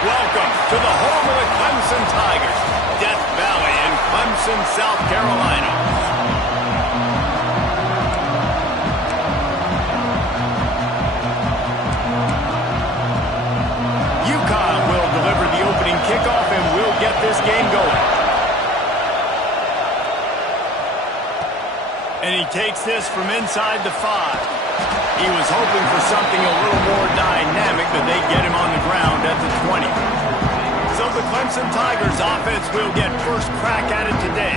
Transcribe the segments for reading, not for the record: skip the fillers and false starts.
Welcome to the home of the Clemson Tigers, Death Valley in Clemson, South Carolina. UConn will deliver the opening kickoff and will get this game going. And he takes this from inside the 5. He was hoping for something a little more dynamic, but they get him on the ground at the 20. So the Clemson Tigers offense will get first crack at it today.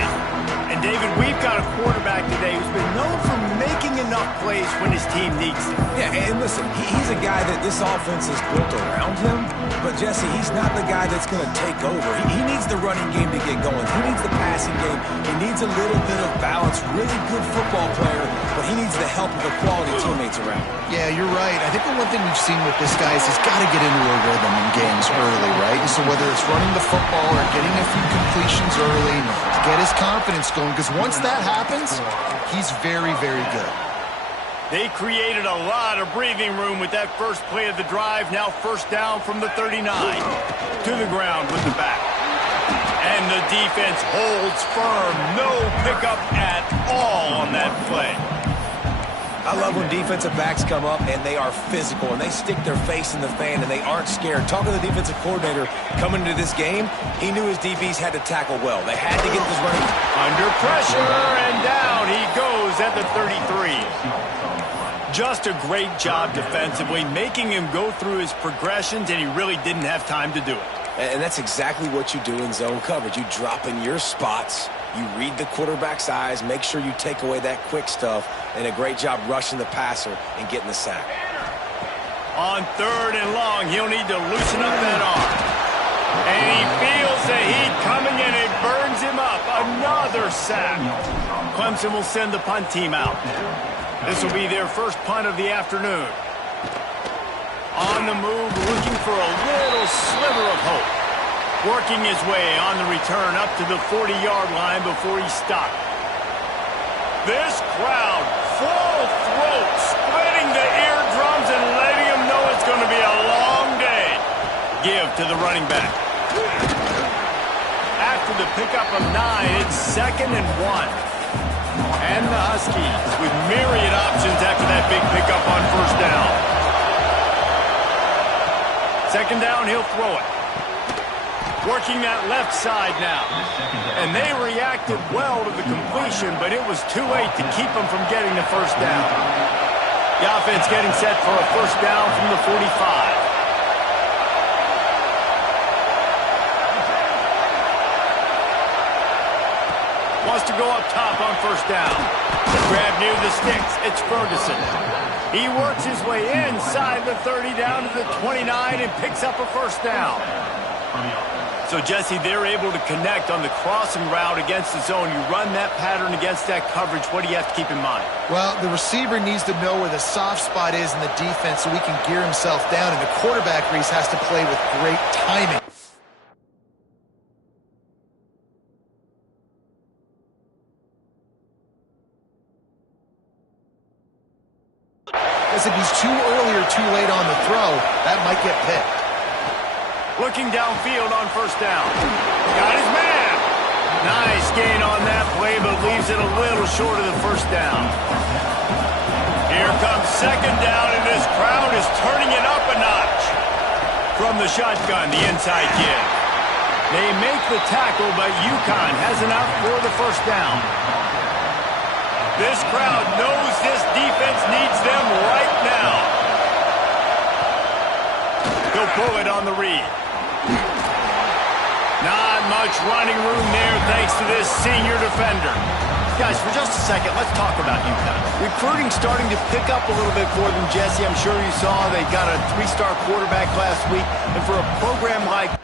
And David, we've got a quarterback today who's been known for making enough plays when his team needs them. Yeah, and listen, he's a guy that this offense is built around him. But, Jesse, he's not the guy that's going to take over. He needs the running game to get going. He needs the passing game. He needs a little bit of balance. Really good football player, but he needs the help of the quality teammates around him. Yeah, you're right. I think the one thing we've seen with this guy is he's got to get into a rhythm in games early, right? And so whether it's running the football or getting a few completions early to get his confidence going, because once that happens, he's very, very good. They created a lot of breathing room with that first play of the drive. Now first down from the 39. To the ground with the back. And the defense holds firm. No pickup at all on that play. I love when defensive backs come up and they are physical and they stick their face in the fan and they aren't scared. Talking to the defensive coordinator coming into this game, he knew his DBs had to tackle well. They had to get this running. Under pressure, and down he goes at the 33. Just a great job defensively, making him go through his progressions, and he really didn't have time to do it. And that's exactly what you do in zone coverage. You drop in your spots, you read the quarterback's eyes, make sure you take away that quick stuff, and a great job rushing the passer and getting the sack. On 3rd and long, he'll need to loosen up that arm. And he feels the heat coming, and it burns him up. Another sack. Clemson will send the punt team out. This will be their first punt of the afternoon. On the move, looking for a little sliver of hope. Working his way on the return up to the 40-yard line before he stopped. This crowd, full throat, splitting the eardrums and letting him know it's going to be a long day. Give to the running back. After the pickup of 9, it's 2nd and 1. And the Huskies with myriad options after that big pickup on first down. 2nd down, he'll throw it. Working that left side now. And they reacted well to the completion, but it was too late to keep them from getting the first down. The offense getting set for a first down from the 45. Wants to go up top. stop on first down. Grab near the sticks. It's Ferguson. He works his way inside the 30 down to the 29 and picks up a first down. So, Jesse, they're able to connect on the crossing route against the zone. You run that pattern against that coverage. What do you have to keep in mind? Well, the receiver needs to know where the soft spot is in the defense so he can gear himself down, and the quarterback, Reese, has to play with great timing. Because if he's too early or too late on the throw, that might get picked. Looking downfield on first down. Got his man. Nice gain on that play, but leaves it a little short of the first down. Here comes second down, and this crowd is turning it up a notch. From the shotgun, the inside give. They make the tackle, but UConn has enough for the first down. This crowd knows this defense needs them right now. He'll pull it on the read. Not much running room there thanks to this senior defender. Guys, for just a second, let's talk about UConn. Recruiting starting to pick up a little bit for them, Jesse. I'm sure you saw they got a 3-star quarterback last week. And for a program like...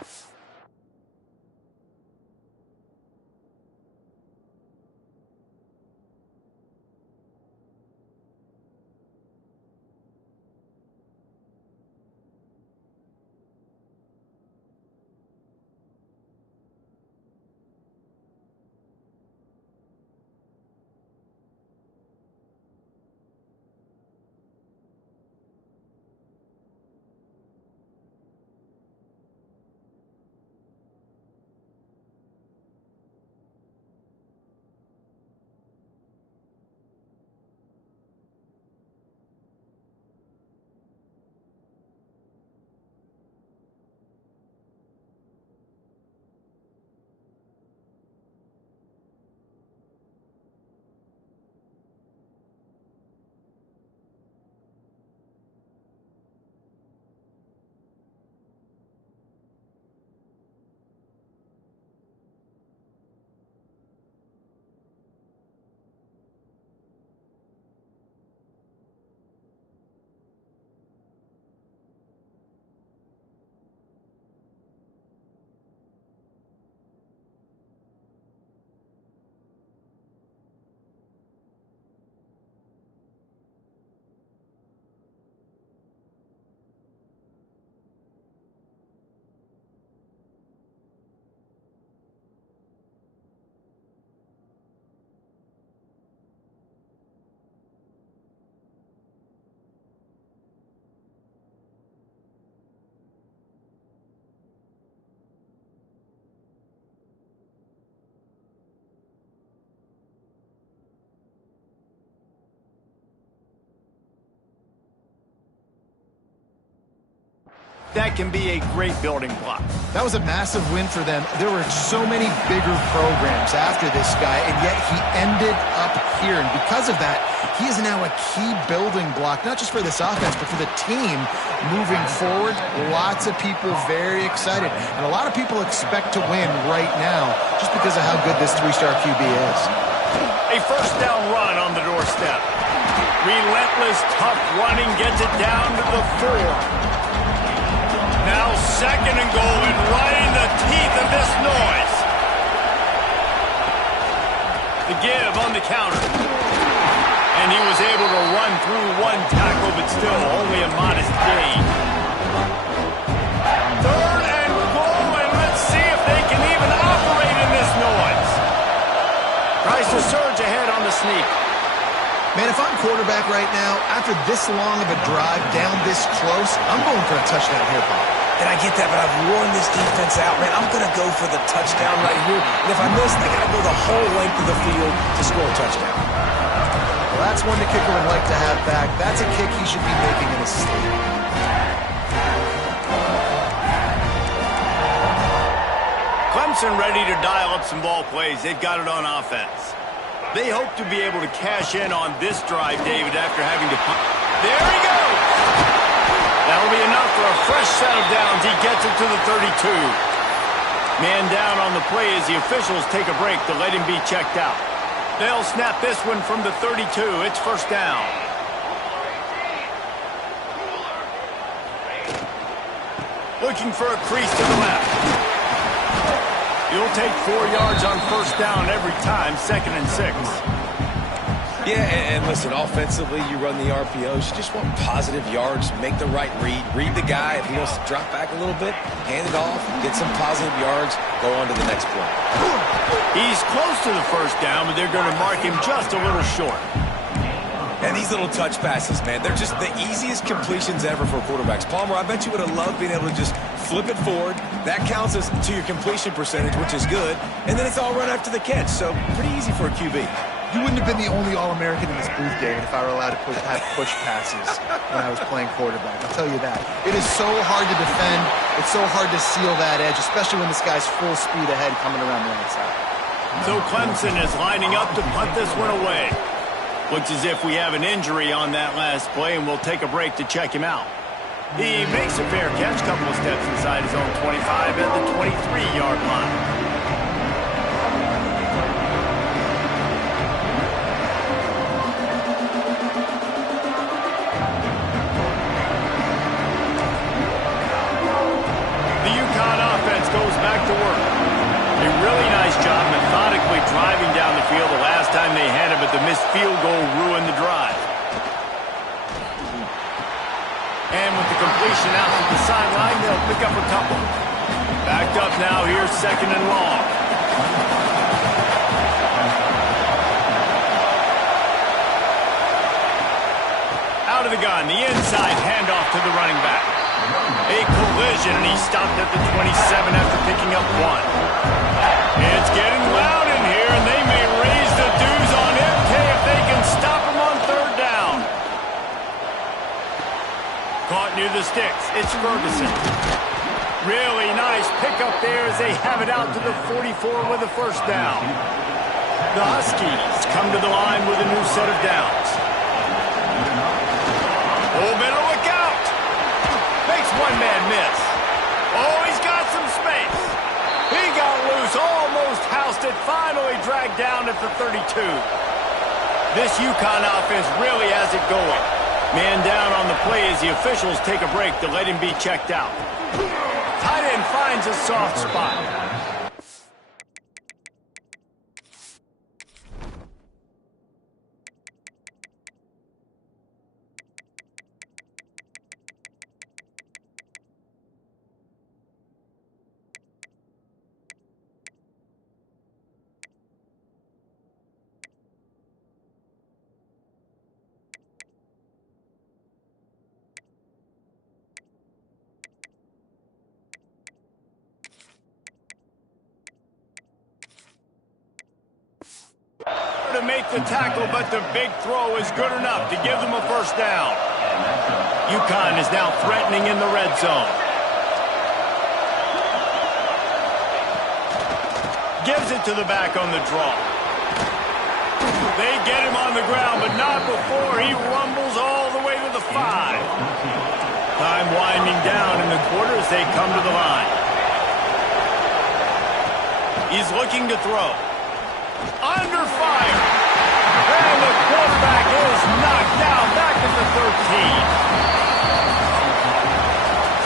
That can be a great building block. That was a massive win for them. There were so many bigger programs after this guy, and yet he ended up here. And because of that, he is now a key building block, not just for this offense, but for the team moving forward. Lots of people very excited. And a lot of people expect to win right now just because of how good this 3-star QB is. A first down run on the doorstep. Relentless, tough running gets it down to the 4. Now second and goal, and right in the teeth of this noise. The give on the counter. And he was able to run through one tackle, but still only a modest gain. Third and goal, and let's see if they can even operate in this noise. Tries to surge ahead on the sneak. Man, if I'm quarterback right now, after this long of a drive down this close, I'm going for a touchdown here, Bob. And I get that, but I've worn this defense out, man. I'm going to go for the touchdown right here. And if I miss, I got to go the whole length of the field to score a touchdown. Well, that's one the kicker would like to have back. That's a kick he should be making in his sleep. Clemson ready to dial up some ball plays. They've got it on offense. They hope to be able to cash in on this drive, David, after having to punt. There he goes! That'll be enough for a fresh set of downs. He gets it to the 32. Man down on the play as the officials take a break to let him be checked out. They'll snap this one from the 32. It's first down. Looking for a crease to the left. You'll take 4 yards on first down every time, 2nd and 6. Yeah, and listen, offensively, you run the RPOs. You just want positive yards, make the right read. Read the guy. If he wants to drop back a little bit, hand it off, get some positive yards, go on to the next play. He's close to the first down, but they're going to mark him just a little short. And these little touch passes, man, they're just the easiest completions ever for quarterbacks. Palmer, I bet you would have loved being able to just flip it forward. That counts as to your completion percentage, which is good. And then it's all run after the catch, so pretty easy for a QB. You wouldn't have been the only All-American in this booth, David, if I were allowed to have push passes when I was playing quarterback. I'll tell you that. It is so hard to defend. It's so hard to seal that edge, especially when this guy's full speed ahead coming around the outside. So Clemson is lining up to punt this one away. Looks as if we have an injury on that last play, and we'll take a break to check him out. He makes a fair catch, couple of steps inside his own 25 at the 23-yard line. Goes back to work. A really nice job methodically driving down the field the last time they had it, but the missed field goal ruined the drive. And with the completion out to the sideline, they'll pick up a couple. Backed up now, here's 2nd and long. Out of the gun, the inside handoff to the running back. A collision, and he stopped at the 27 after picking up 1. It's getting loud in here, and they may raise the dues on MK if they can stop him on 3rd down. Caught near the sticks. It's Ferguson. Really nice pickup there as they have it out to the 44 with a first down. The Huskies come to the line with a new set of downs. Oh, better look out. Makes one man miss. Oh, he's got some space. He got loose, almost housed it, finally dragged down at the 32. This UConn offense really has it going. Man down on the play as the officials take a break to let him be checked out. Tight end finds a soft spot. To make the tackle, but the big throw is good enough to give them a first down. UConn is now threatening in the red zone. Gives it to the back on the draw. They get him on the ground, but not before he rumbles all the way to the 5. Time winding down in the quarter as they come to the line. He's looking to throw. Under fire. And the quarterback is knocked down back at the 13.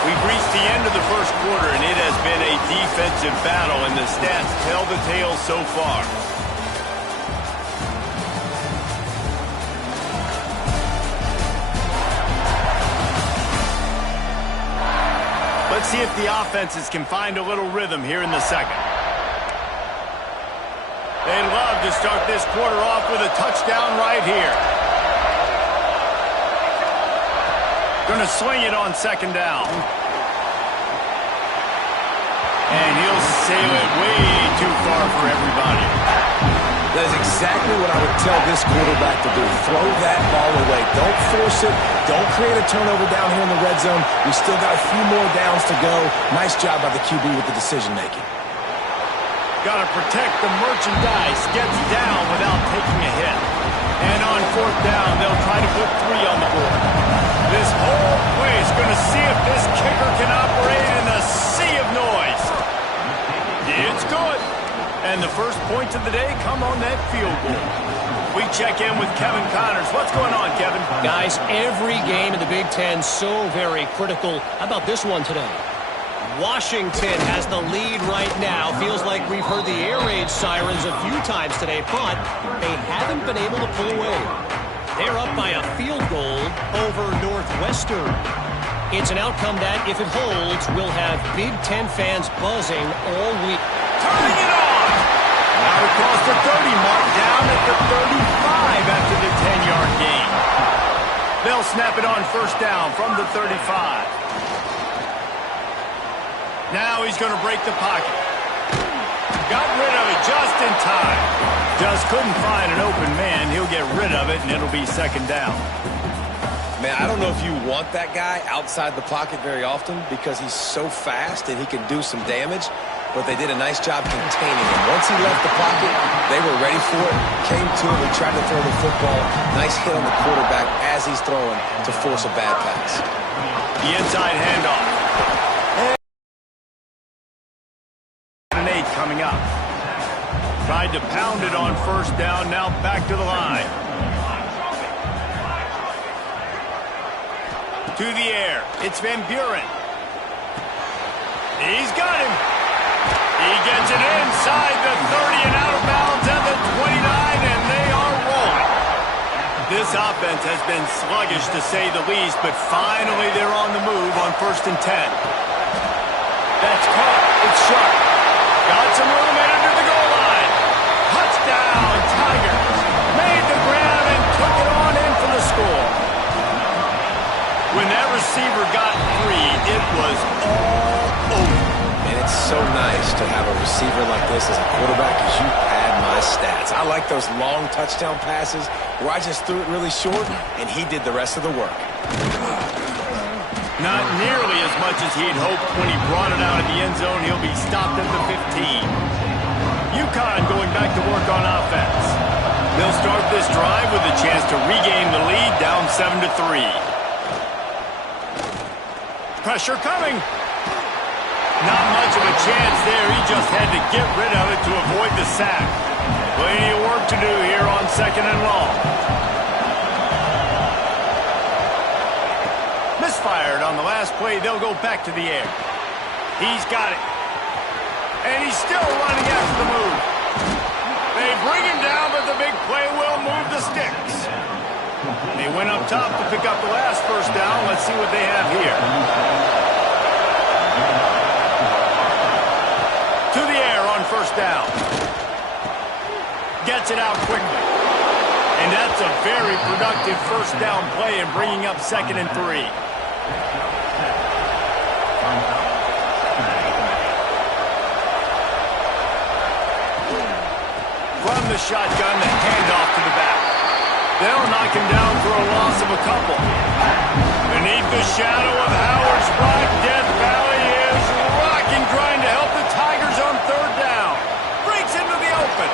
We've reached the end of the first quarter, and it has been a defensive battle, and the stats tell the tale so far. Let's see if the offenses can find a little rhythm here in the second. They'd love to start this quarter off with a touchdown right here. Going to swing it on 2nd down. And he'll sail it way too far for everybody. That is exactly what I would tell this quarterback to do. Throw that ball away. Don't force it. Don't create a turnover down here in the red zone. We still got a few more downs to go. Nice job by the QB with the decision-making. Got to protect the merchandise. Gets down without taking a hit. And on 4th down, they'll try to put 3 on the board. This whole play is going to see if this kicker can operate in a sea of noise. It's good. And the first points of the day come on that field goal. We check in with Kevin Connors. What's going on, Kevin? Guys, every game in the Big Ten so very critical. How about this one today? Washington has the lead right now. Feels like we've heard the air raid sirens a few times today, but they haven't been able to pull away. They're up by a field goal over Northwestern. It's an outcome that, if it holds, will have Big Ten fans buzzing all week. Turning it on! Out across the 30 mark, down at the 35 after the 10-yard gain. They'll snap it on first down from the 35. Now he's going to break the pocket. Got rid of it just in time. Just couldn't find an open man. He'll get rid of it, and it'll be second down. Man, I don't know if you want that guy outside the pocket very often because he's so fast and he can do some damage, but they did a nice job containing him. Once he left the pocket, they were ready for it, came to him and tried to throw the football. Nice hit on the quarterback as he's throwing to force a bad pass. The inside handoff. And an 8 coming up. Tried to pound it on first down, now back to the line. To the air, it's Van Buren. He's got him. He gets it inside the 30 and out of bounds at the 29, and they are rolling. This offense has been sluggish to say the least, but finally they're on the move on 1st and 10. That's caught. It's sharp. Got some room and under the goal line. Touchdown, Tigers. Made the grab and took it on in for the score. When that receiver got free, it was all over. And it's so nice to have a receiver like this as a quarterback because you pad my stats. I like those long touchdown passes where I just threw it really short and he did the rest of the work. Not nearly as much as he'd hoped when he brought it out of the end zone. He'll be stopped at the 15. UConn going back to work on offense. They'll start this drive with a chance to regain the lead down 7-3. Pressure coming. Not much of a chance there. He just had to get rid of it to avoid the sack. Plenty of work to do here on 2nd and long. Misfired on the last play. They'll go back to the air. He's got it. And he's still running after the move. They bring him down, but the big play will move the sticks. They went up top to pick up the last first down. Let's see what they have here. To the air on first down. Gets it out quickly. And that's a very productive first down play and bringing up 2nd and 3. From the shotgun, the handoff to the back. They'll knock him down for a loss of a couple. Beneath the shadow of Howard's Rock, Death Valley is rocking, trying to help the Tigers on 3rd down. Breaks into the open.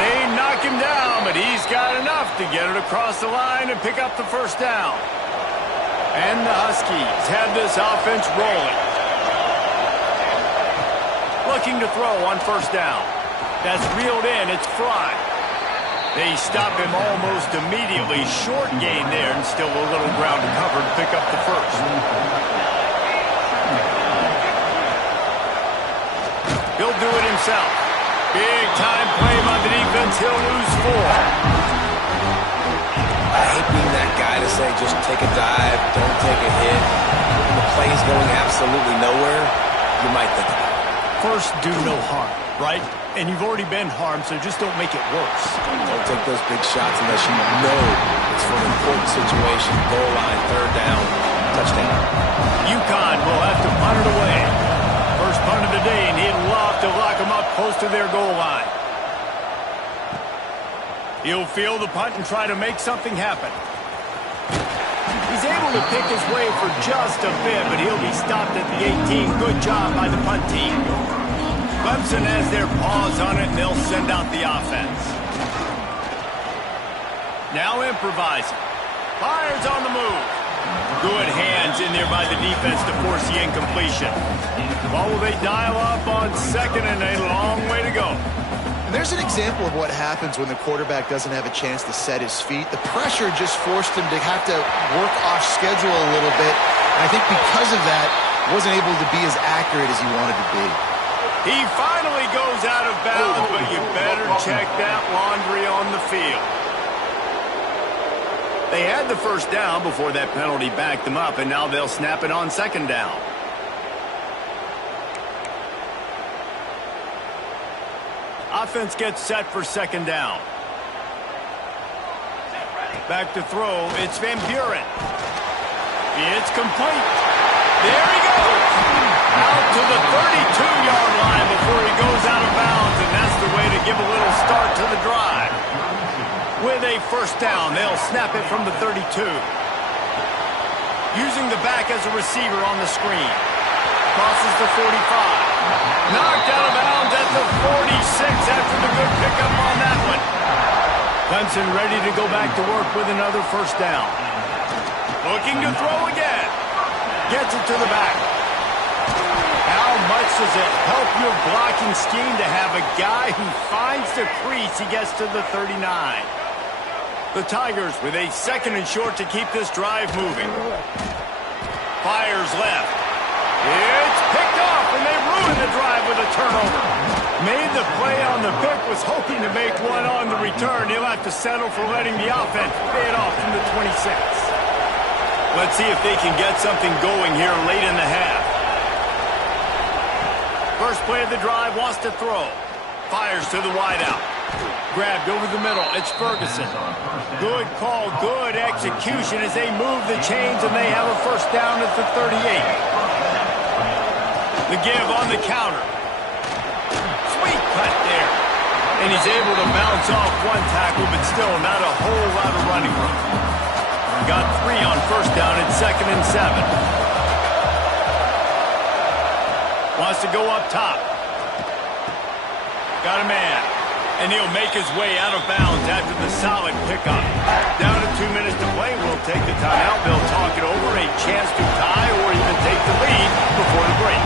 They knock him down, but he's got enough to get it across the line and pick up the first down. And the Huskies have this offense rolling. Looking to throw on first down. That's reeled in. It's Fry. They stop him almost immediately. Short gain there, and still a little ground to cover to pick up the first. He'll do it himself. Big time play by the defense. He'll lose 4. I hate being that guy to say just take a dive, don't take a hit. When the play's going absolutely nowhere, you might think about it. First, do no harm, right? And you've already been harmed, so just don't make it worse. Don't take those big shots unless you know it's for an important situation. Goal line, 3rd down, touchdown. UConn will have to punt it away. First punt of the day, and he'd love to lock them up close to their goal line. He'll field the punt and try to make something happen. He's able to pick his way for just a bit, but he'll be stopped at the 18. Good job by the punt team. Clemson has their paws on it, and they'll send out the offense. Now improvising. Fires on the move. Good hands in there by the defense to force the incompletion. Well, will they dial up on 2nd and a long way to go? And there's an example of what happens when the quarterback doesn't have a chance to set his feet. The pressure just forced him to have to work off schedule a little bit. And I think because of that, wasn't able to be as accurate as he wanted to be. He finally goes out of bounds, but you better check that laundry on the field. They had the first down before that penalty backed them up, and now they'll snap it on second down. Offense gets set for second down. Back to throw. It's Van Buren. It's complete. There he goes. Out to the 32-yard line before he goes out of bounds, and that's the way to give a little start to the drive. With a first down, they'll snap it from the 32. Using the back as a receiver on the screen. Crosses the 45. Knocked out of bounds at the 46 after the good pickup on that one. Clemson ready to go back to work with another first down. Looking to throw again. Gets it to the back. How much does it help your blocking scheme to have a guy who finds the crease? He gets to the 39. The Tigers with a second and short to keep this drive moving. Fires left. It's picked off, and they ruin the drive with a turnover. Made the play on the pick, was hoping to make one on the return. He'll have to settle for letting the offense pay it off from the 26. Let's see if they can get something going here late in the half. First play of the drive, wants to throw. Fires to the wideout. Grabbed over the middle. It's Ferguson. Good call, good execution as they move the chains, and they have a first down at the 38. The give on the counter. Sweet cut there. And he's able to bounce off one tackle, but still not a whole lot of running room. Got 3 on first down at 2nd and 7. Wants to go up top. Got a man. And he'll make his way out of bounds after the solid pickup. Down to 2 minutes to play. We'll take the timeout. They'll talk it over. A chance to tie or even take the lead before the break.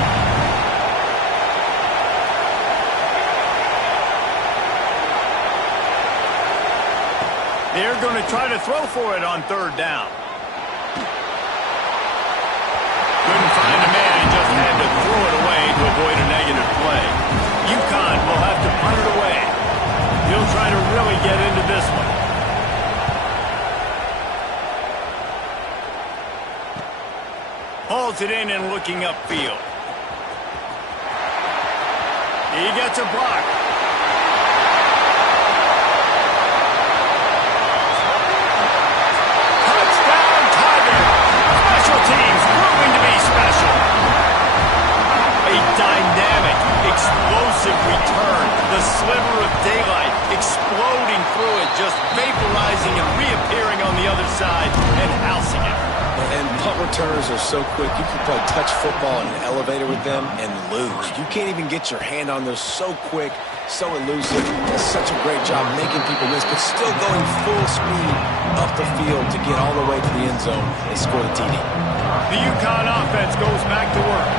They're going to try to throw for it on third down. Couldn't find a man and just had to throw it away to avoid a negative play. UConn will have to punt it away. He'll try to really get into this one. Hauls it in and looking upfield. He gets a block. Touchdown, Tiger! Special teams proving to be special. A dynamic, explosive return. The sliver of daylight exploding through it, just vaporizing and reappearing on the other side and housing it. And punt returners are so quick. You can play touch football in an elevator with them and lose. You can't even get your hand on those. So quick, so elusive. Does such a great job making people miss, but still going full speed up the field to get all the way to the end zone and score the TD. The UConn offense goes back to work.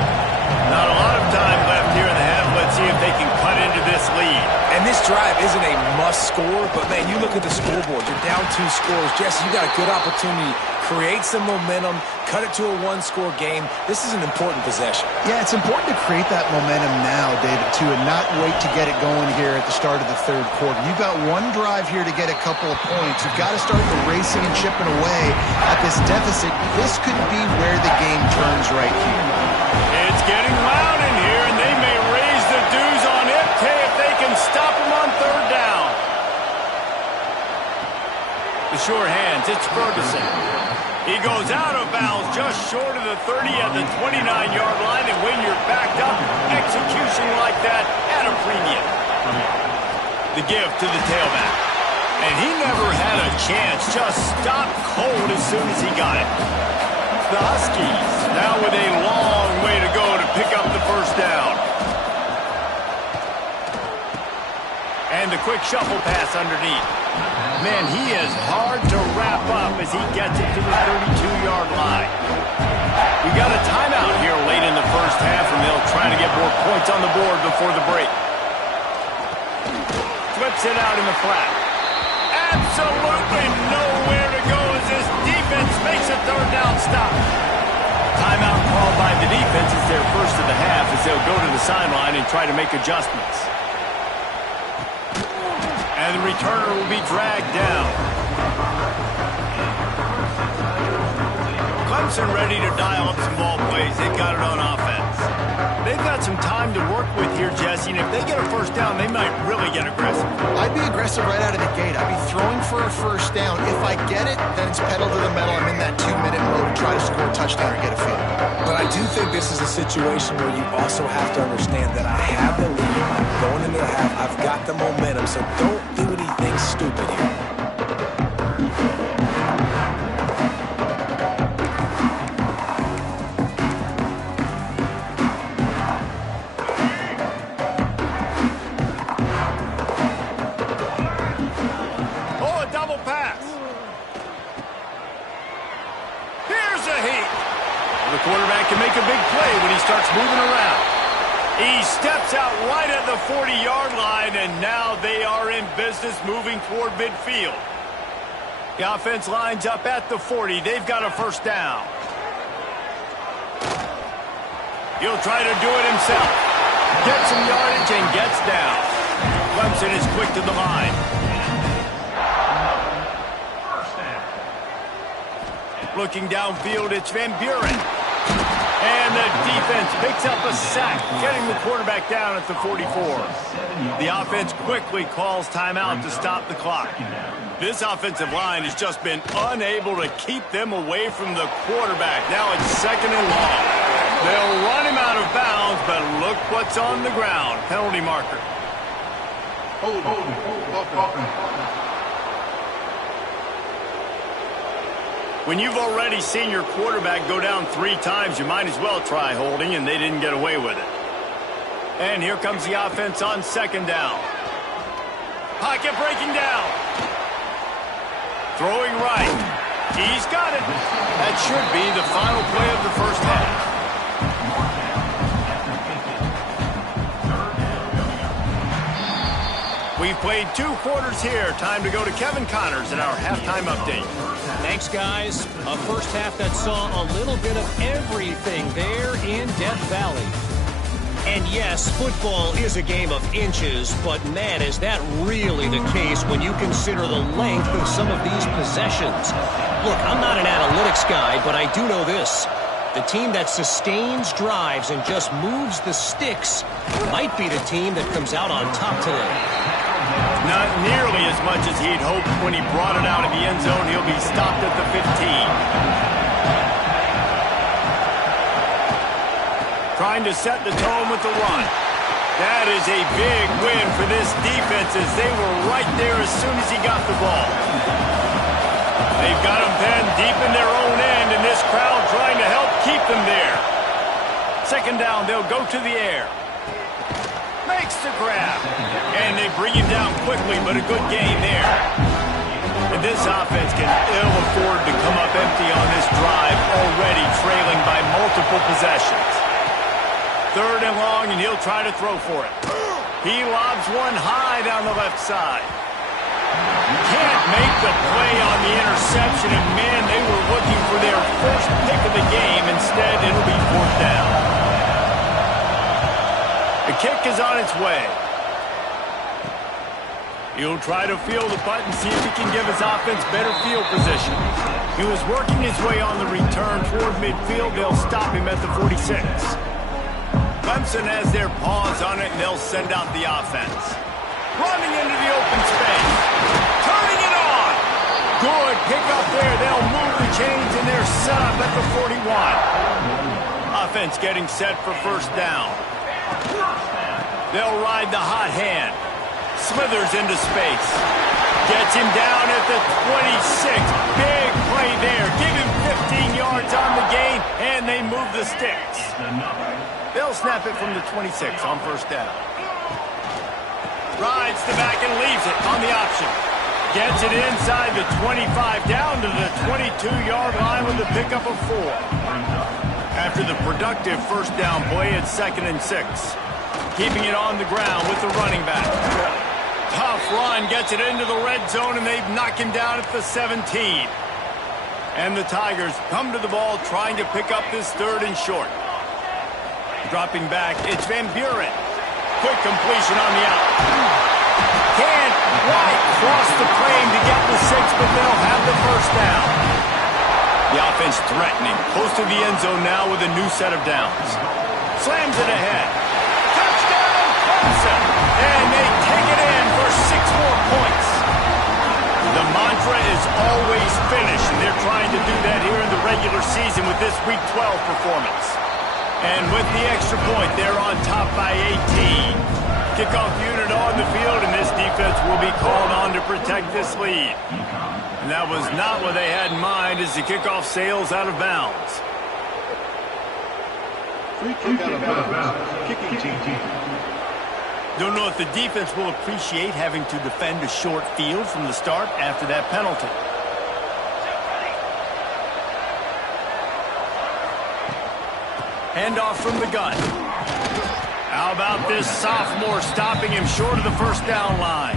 Not a lot of time left here in the half. Let's see if they can cut into this lead. And this drive isn't a must score, but man, you look at the scoreboard. You're down 2 scores. Jesse, you got a good opportunity. Create some momentum. Cut it to a 1-score game. This is an important possession. Yeah, it's important to create that momentum now, David, too, and not wait to get it going here at the start of the third quarter. You've got one drive here to get a couple of points. You've got to start the racing and chipping away at this deficit. This could be where the game turns right here. It's getting loud in here, and they may raise the dues on Ipke if they can stop him on third down. The sure hands, it's Ferguson. He goes out of bounds just short of the 30 at the 29-yard line, and when you're backed up, execution like that at a premium. The give to the tailback. And he never had a chance, just stopped cold as soon as he got it. The Huskies now with a long way to go to pick up the first down. And the quick shuffle pass underneath. Man, he is hard to wrap up as he gets it to the 32-yard line. We got a timeout here late in the first half, and they'll try to get more points on the board before the break. whips it out in the flat. Absolutely nowhere to go as this defense makes a third down stop. Timeout called by the defense is their first of the half as they'll go to the sideline and try to make adjustments. And the returner will be dragged down. Clemson ready to dial up some ball plays. They've got it on offense. They've got some time to work with here, Jesse, and if they get a first down, they might really get aggressive. I'd be aggressive right out of the gate. I'd be throwing for a first down. If I get it, then it's pedal to the metal. I'm in that 2-minute mode to try to score a touchdown or get a field. But I do think this is a situation where you also have to understand that I have the lead. I'm going into the half. I've got the momentum, so don't do anything stupid here. Moving around. He steps out right at the 40-yard line, and now they are in business moving toward midfield. The offense lines up at the 40. They've got a first down. He'll try to do it himself. Gets some yardage and gets down. Clemson is quick to the line. Looking downfield, it's Van Buren. And the defense picks up a sack, getting the quarterback down at the 44. The offense quickly calls timeout to stop the clock. This offensive line has just been unable to keep them away from the quarterback. Now it's second and long. They'll run him out of bounds, but look what's on the ground. Penalty marker. When you've already seen your quarterback go down 3 times, you might as well try holding, and they didn't get away with it. And here comes the offense on second down. Pocket breaking down. Throwing right. He's got it. That should be the final play of the first half. We've played 2 quarters here. Time to go to Kevin Connors in our halftime update. Thanks, guys. A first half that saw a little bit of everything there in Death Valley. And yes, football is a game of inches, but man, is that really the case when you consider the length of some of these possessions. Look, I'm not an analytics guy, but I do know this. The team that sustains drives and just moves the sticks might be the team that comes out on top today. Not nearly as much as he'd hoped when he brought it out of the end zone. He'll be stopped at the 15. Trying to set the tone with the run. That is a big win for this defense as they were right there as soon as he got the ball. They've got him pinned deep in their own end, and this crowd trying to help keep them there. Second down, they'll go to the air. Makes the grab. And they bring him down quickly, but a good gain there. And this offense can ill afford to come up empty on this drive, already trailing by multiple possessions. Third and long, and he'll try to throw for it. He lobs one high down the left side. Can't make the play on the interception, and man, they were looking for their first pick of the game. Instead, it'll be 4th down. The kick is on its way. He'll try to feel the punt and see if he can give his offense better field position. He was working his way on the return toward midfield. They'll stop him at the 46. Clemson has their paws on it, and they'll send out the offense. Running into the open space. Turning it on. Good pick up there. They'll move the chains, and they're set up at the 41. Offense getting set for first down. They'll ride the hot hand. Smithers into space. Gets him down at the 26. Big play there. Give him 15 yards on the gain, and they move the sticks. They'll snap it from the 26 on first down. Rides the back and leaves it on the option. Gets it inside the 25, down to the 22-yard line with a pickup of 4. After the productive first down play, it's 2nd and 6. Keeping it on the ground with the running back. Tough run, gets it into the red zone, and they've knocked him down at the 17. And the Tigers come to the ball trying to pick up this 3rd and short. Dropping back, it's Van Buren. Quick completion on the out. Can't quite cross the plane to get the 6, but they'll have the first down. The offense threatening, close to the end zone now with a new set of downs. Slams it ahead. Touchdown, Clemson! And they take it in for 6 more points. The mantra is always finish, and they're trying to do that here in the regular season with this Week 12 performance. And with the extra point, they're on top by 18. Kickoff unit on the field, and this defense will be called on to protect this lead. And that was not what they had in mind as the kickoff sails out of bounds. Free kick out of bounds. Kicking team. Don't know if the defense will appreciate having to defend a short field from the start after that penalty. Handoff from the gun. How about this sophomore stopping him short of the first down line?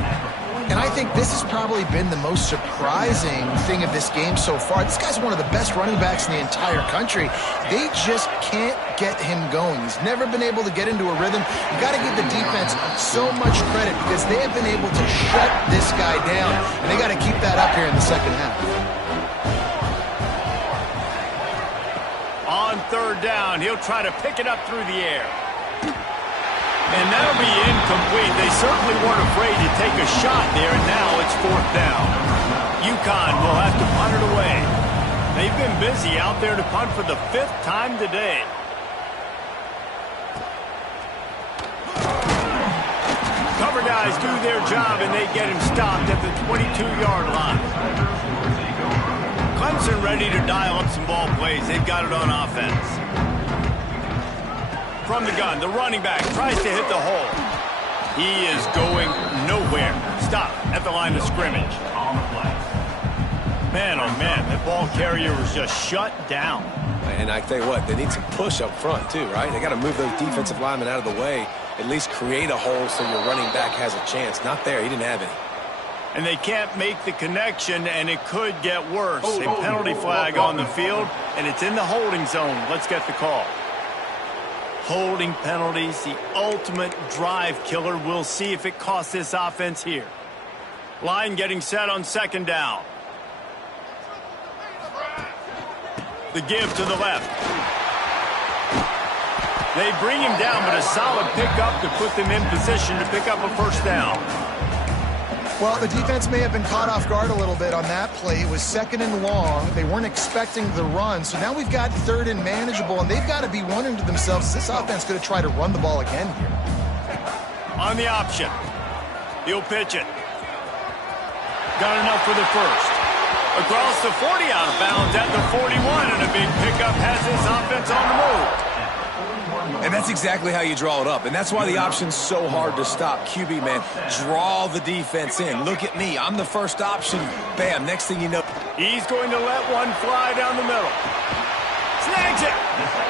And I think this has probably been the most surprising thing of this game so far. This guy's one of the best running backs in the entire country. They just can't get him going. He's never been able to get into a rhythm. You got to give the defense so much credit because they have been able to shut this guy down, and they got to keep that up here in the second half. On 3rd down, he'll try to pick it up through the air. And that'll be incomplete. They certainly weren't afraid to take a shot there, and now it's 4th down. UConn will have to punt it away. They've been busy out there to punt for the 5th time today. Cover guys do their job, and they get him stopped at the 22-yard line. Clemson ready to dial up some ball plays. They've got it on offense. From the gun, the running back tries to hit the hole. He is going nowhere. Stop at the line of scrimmage. Man, oh man, that ball carrier was just shut down. And I tell you what, they need some push up front too, right? They got to move those defensive linemen out of the way, at least create a hole so your running back has a chance. Not there, he didn't have any. And they can't make the connection, and it could get worse. A penalty flag on the field, and it's in the holding zone. Let's get the call. Holding penalties, the ultimate drive killer. We'll see if it costs this offense here. Line getting set on 2nd down. The give to the left. They bring him down, but a solid pickup to put them in position to pick up a 1st down. Well, the defense may have been caught off guard a little bit on that play. It was 2nd and long. They weren't expecting the run. So now we've got 3rd and manageable, and they've got to be wondering to themselves, is this offense going to try to run the ball again here? On the option. He'll pitch it. Got enough for the 1st. Across the 40, out of bounds at the 41, and a big pickup has this offense on the move. And that's exactly how you draw it up. And that's why the option's so hard to stop. QB, man, draw the defense in. Look at me. I'm the first option. Bam, next thing you know. He's going to let one fly down the middle. Snags it.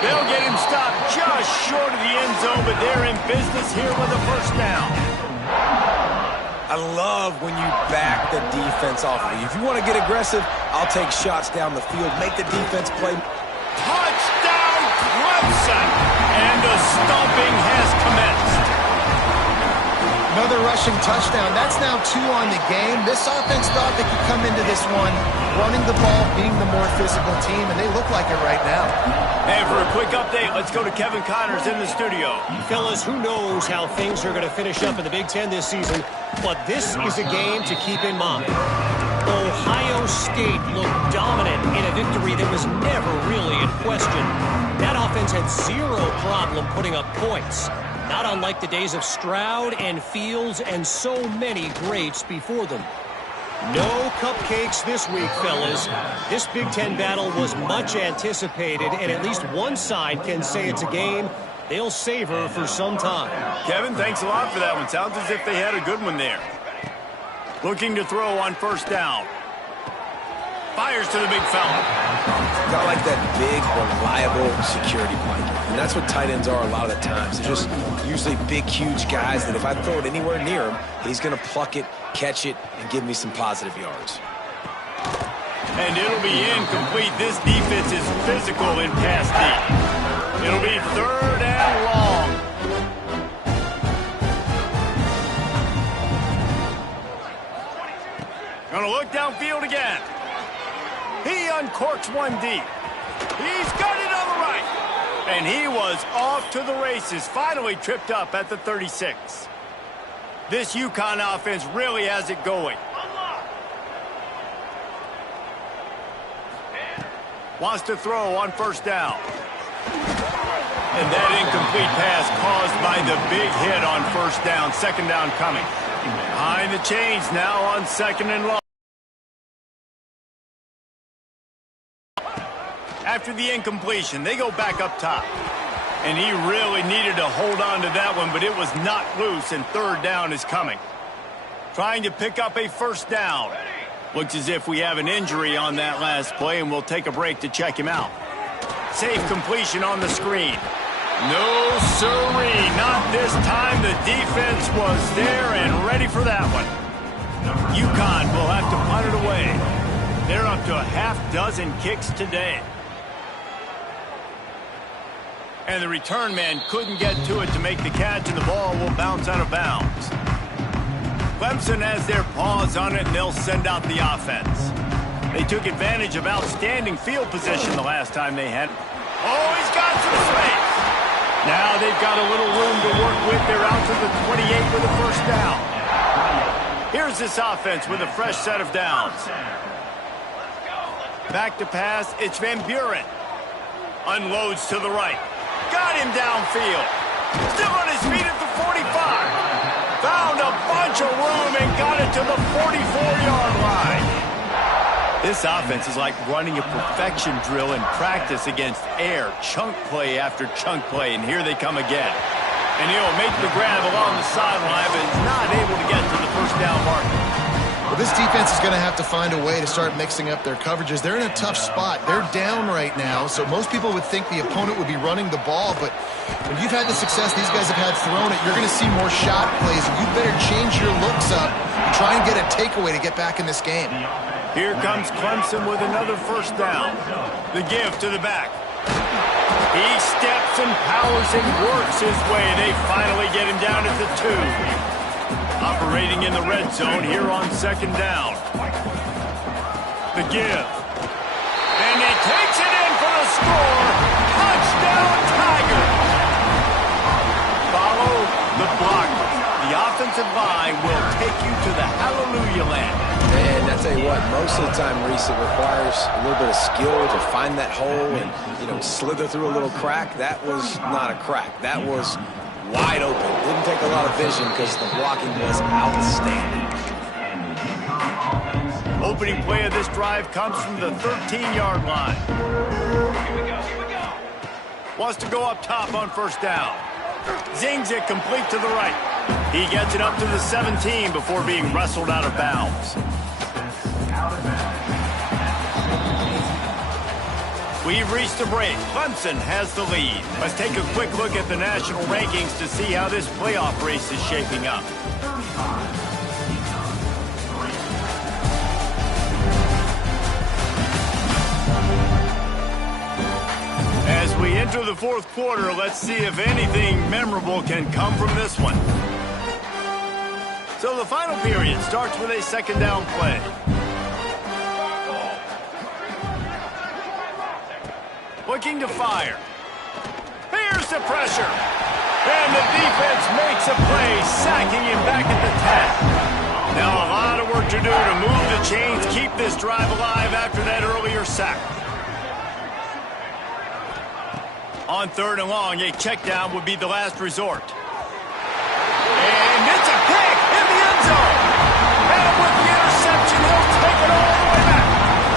They'll get him stopped just short of the end zone, but they're in business here with a 1st down. I love when you back the defense off of you. If you want to get aggressive, I'll take shots down the field. Make the defense play. Touchdown, Clemson! And the stomping has commenced. Another rushing touchdown. That's now 2 on the game. This offense thought they could come into this one running the ball, being the more physical team, and they look like it right now. And for a quick update, let's go to Kevin Connors in the studio. Fellas, who knows how things are going to finish up in the Big Ten this season, but this is a game to keep in mind. Ohio State looked dominant in a victory that was never really in question. That offense had zero problem putting up points, not unlike the days of Stroud and Fields and so many greats before them. No cupcakes this week, fellas. This Big Ten battle was much anticipated, and at least one side can say it's a game they'll savor for some time. Kevin, thanks a lot for that one. Sounds as if they had a good one there. Looking to throw on 1st down. Fires to the big fella. Got like that big, reliable security blanket. And that's what tight ends are a lot of the times. They're just usually big, huge guys that if I throw it anywhere near him, he's going to pluck it, catch it, and give me some positive yards. And it'll be incomplete. This defense is physical in pass deep. It'll be 3rd and long. Gonna look downfield again. He uncorks one deep. He's got it on the right. And he was off to the races. Finally tripped up at the 36. This UConn offense really has it going. Wants to throw on 1st down. And that incomplete pass caused by the big hit on 1st down. 2nd down coming. Behind the chains now on 2nd and long. After the incompletion, they go back up top. And he really needed to hold on to that one, but it was not loose, and 3rd down is coming. Trying to pick up a 1st down. Looks as if we have an injury on that last play, and we'll take a break to check him out. Safe completion on the screen. No, sirree, not this time. The defense was there and ready for that one. UConn will have to punt it away. They're up to a half-dozen kicks today. And the return man couldn't get to it to make the catch, and the ball will bounce out of bounds. Clemson has their paws on it, and they'll send out the offense. They took advantage of outstanding field position the last time they had. Oh, he's got some space. Now they've got a little room to work with. They're out to the 28 with a 1st down. Here's this offense with a fresh set of downs. Back to pass, it's Van Buren. Unloads to the right. Got him downfield. Still on his feet at the 45. Found a bunch of room and got it to the 44-yard line. This offense is like running a perfection drill in practice against air. Chunk play after chunk play, and here they come again. And he'll make the grab along the sideline, but is not able to get to the 1st down marker. Well, this defense is going to have to find a way to start mixing up their coverages. They're in a tough spot. They're down right now, so most people would think the opponent would be running the ball, but when you've had the success these guys have had throwing it, you're going to see more shot plays. You better change your looks up and try and get a takeaway to get back in this game. Here comes Clemson with another 1st down. The give to the back. He steps and powers and works his way. They finally get him down at the 2. Operating in the red zone here on 2nd down. The give. And he takes it in for the score. Touchdown, Tiger. Follow the block. The offensive line will take you to the hallelujah land. And I tell you what, most of the time, Reese, it requires a little bit of skill to find that hole and, slither through a little crack. That was not a crack. That was wide open. Didn't take a lot of vision because the blocking was outstanding. Opening play of this drive comes from the 13-yard line. Wants to go up top on 1st down. Zings it complete to the right. He gets it up to the 17 before being wrestled out of bounds. We've reached a break. Clemson has the lead. Let's take a quick look at the national rankings to see how this playoff race is shaping up. As we enter the 4th quarter, let's see if anything memorable can come from this one. So the final period starts with a 2nd down play. Looking to fire. Here's the pressure. And the defense makes a play, sacking him back at the 10. Now a lot of work to do to move the chains, keep this drive alive after that earlier sack. On 3rd and long, a check down would be the last resort. And it's a pick in the end zone. And with the interception, he'll take it all the way back.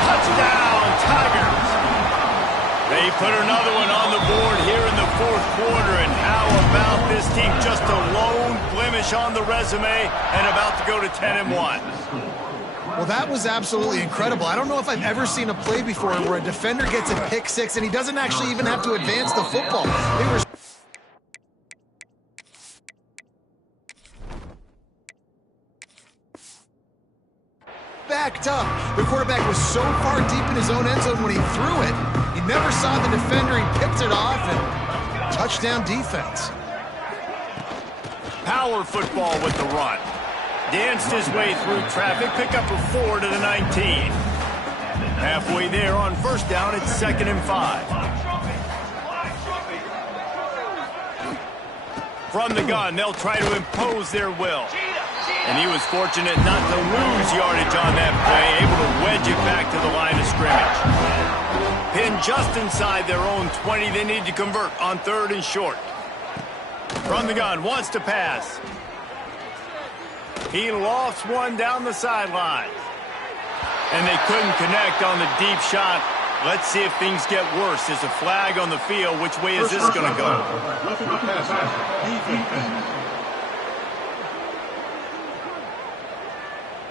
Touchdown, Tigers. They put another one on the board here in the 4th quarter, and how about this team? Just a lone blemish on the resume and about to go to 10-1. Well, that was absolutely incredible. I don't know if I've ever seen a play before where a defender gets a pick six and he doesn't actually even have to advance the football. They were backed up. The quarterback was so far deep in his own end zone when he threw it, he never saw the defender. He picked it off, and touchdown defense. Power football with the run. Danced his way through traffic, pick up a 4 to the 19. Halfway there on first down, it's 2nd and 5. From the gun, they'll try to impose their will. And he was fortunate not to lose yardage on that play, able to wedge it back to the line of scrimmage. Pinned just inside their own 20, they need to convert on 3rd and short. From the gun, wants to pass. He lofts one down the sideline. And they couldn't connect on the deep shot. Let's see if things get worse. There's a flag on the field. Which way is this going to go?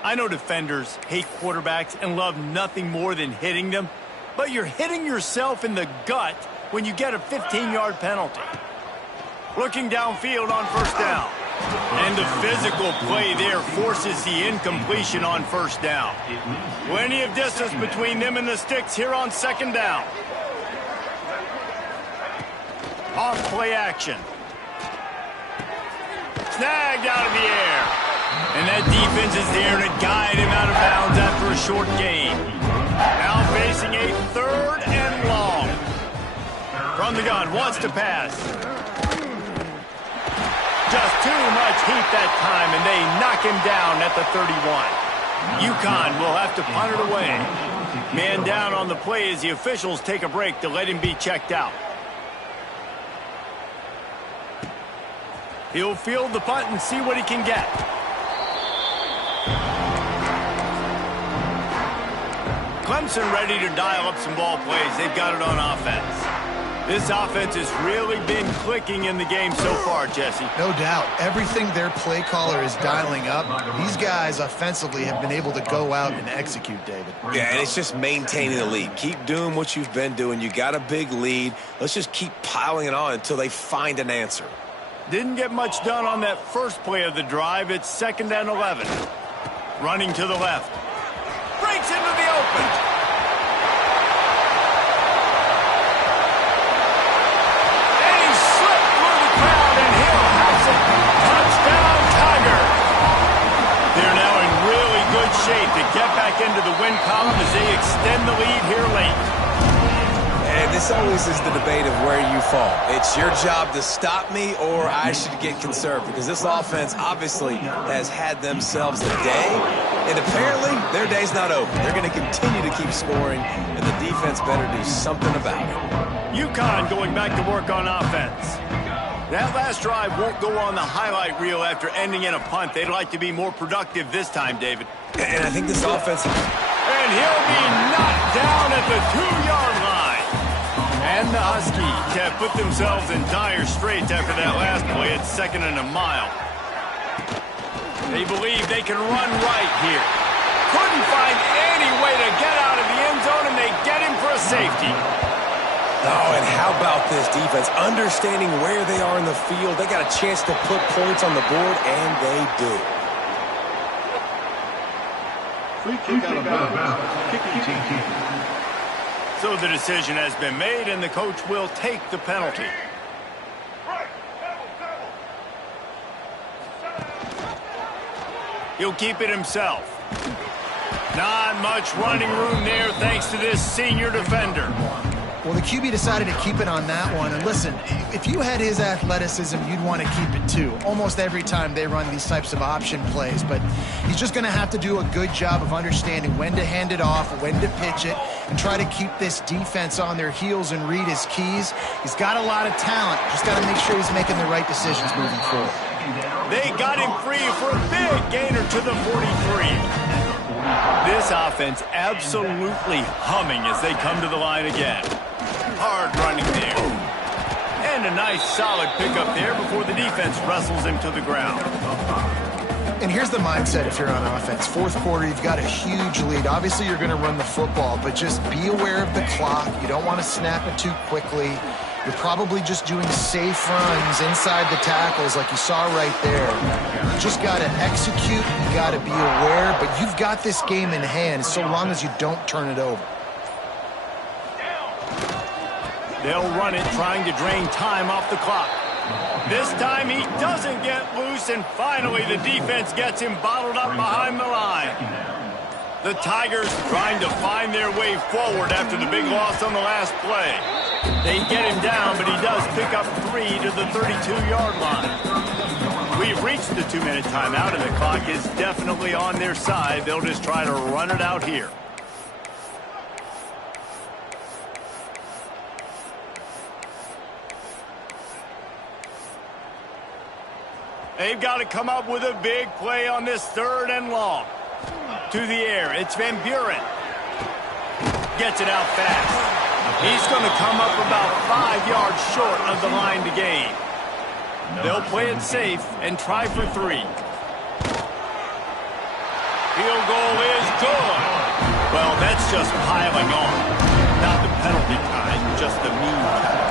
I know defenders hate quarterbacks and love nothing more than hitting them, but you're hitting yourself in the gut when you get a 15-yard penalty. Looking downfield on first down. And the physical play there forces the incompletion on first down. Plenty of distance between them and the sticks here on 2nd down. Off play action. Snagged out of the air. And that defense is there to guide him out of bounds after a short gain. Now facing a 3rd and long. From the gun, wants to pass. Just too much heat that time, and they knock him down at the 31. UConn will have to punt it away. Man down on the play as the officials take a break to let him be checked out. He'll field the punt and see what he can get. Clemson ready to dial up some ball plays. They've got it on offense. This offense has really been clicking in the game so far, Jesse. No doubt. Everything their play caller is dialing up, these guys offensively have been able to go out and execute, David. Yeah, and it's just maintaining the lead. Keep doing what you've been doing. You got a big lead. Let's just keep piling it on until they find an answer. Didn't get much done on that first play of the drive. It's 2nd and 11. Running to the left. Breaks into the open. Shape to get back into the win column as they extend the lead here late. And this always is the debate of where you fall. It's your job to stop me, or I should get conserved, because this offense obviously has had themselves a day, and apparently their day's not over. They're going to continue to keep scoring, and the defense better do something about it. UConn going back to work on offense. That last drive won't go on the highlight reel after ending in a punt. They'd like to be more productive this time, David. And I think this offense... And he'll be knocked down at the 2-yard line. And the Huskies have put themselves in dire straits after that last play. It's 2nd and a mile. They believe they can run right here. Couldn't find any way to get out of the end zone, and they get him for a safety. Oh, and how about this defense? Understanding where they are in the field. They got a chance to put points on the board, and they do. Free kick out of bounds. Kicking team. So the decision has been made, and the coach will take the penalty. He'll keep it himself. Not much running room there thanks to this senior defender. Well, the QB decided to keep it on that one. And listen, if you had his athleticism, you'd want to keep it too. Almost every time they run these types of option plays. But he's just going to have to do a good job of understanding when to hand it off, when to pitch it, and try to keep this defense on their heels and read his keys. He's got a lot of talent. Just got to make sure he's making the right decisions moving forward. They got him free for a big gainer to the 43. This offense absolutely humming as they come to the line again. Hard running there. And a nice solid pickup there before the defense wrestles him to the ground. And here's the mindset if you're on offense. Fourth quarter, you've got a huge lead. Obviously, you're going to run the football, but just be aware of the clock. You don't want to snap it too quickly. You're probably just doing safe runs inside the tackles like you saw right there. You just got to execute. You got to be aware, but you've got this game in hand so long as you don't turn it over. They'll run it, trying to drain time off the clock. This time he doesn't get loose, and finally the defense gets him bottled up behind the line. The Tigers trying to find their way forward after the big loss on the last play. They get him down, but he does pick up 3 to the 32-yard line. We've reached the 2-minute timeout, and the clock is definitely on their side. They'll just try to run it out here. They've got to come up with a big play on this 3rd and long. To the air, it's Van Buren. Gets it out fast. He's going to come up about 5 yards short of the line to gain. They'll play it safe and try for 3. Field goal is good. Well, that's just piling on. Not the penalty kind, just the mean kind.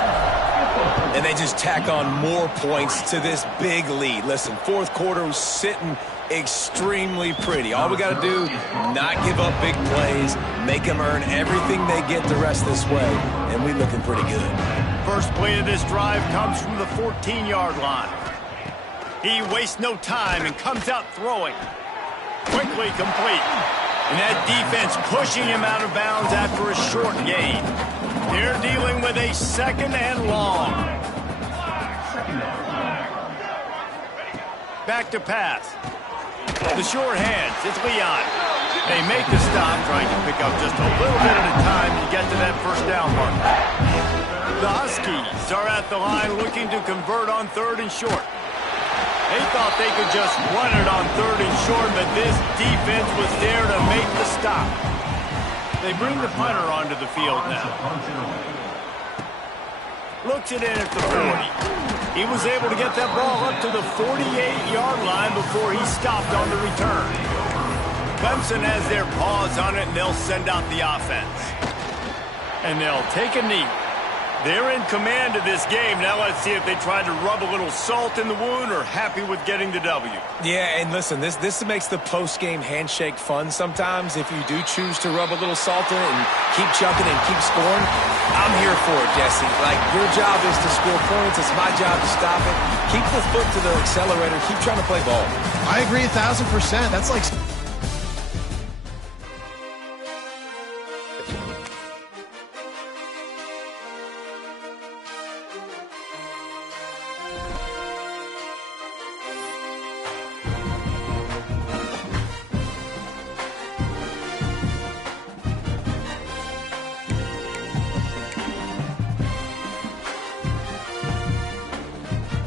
And they just tack on more points to this big lead. Listen, fourth quarter was sitting extremely pretty. All we got to do, not give up big plays, make them earn everything they get the rest of this way, and we looking pretty good. First play of this drive comes from the 14-yard line. He wastes no time and comes out throwing. Quickly complete. And that defense pushing him out of bounds after a short gain. They're dealing with a 2nd and long. Back to pass. The short hands, it's Leon. They make the stop, trying to pick up just a little bit at a time to get to that first down mark. The Huskies are at the line looking to convert on 3rd and short. They thought they could just run it on 3rd and short, but this defense was there to make the stop. They bring the punter onto the field now. Looks it in at the 40. He was able to get that ball up to the 48-yard line before he stopped on the return. Clemson has their paws on it, and they'll send out the offense. And they'll take a knee. They're in command of this game. Now let's see if they try to rub a little salt in the wound or happy with getting the W. Yeah, and listen, this makes the post-game handshake fun sometimes. If you do choose to rub a little salt in it and keep chucking and keep scoring, I'm here for it, Jesse. Like, your job is to score points. It's my job to stop it. Keep the foot to the accelerator. Keep trying to play ball. I agree 1,000%. That's like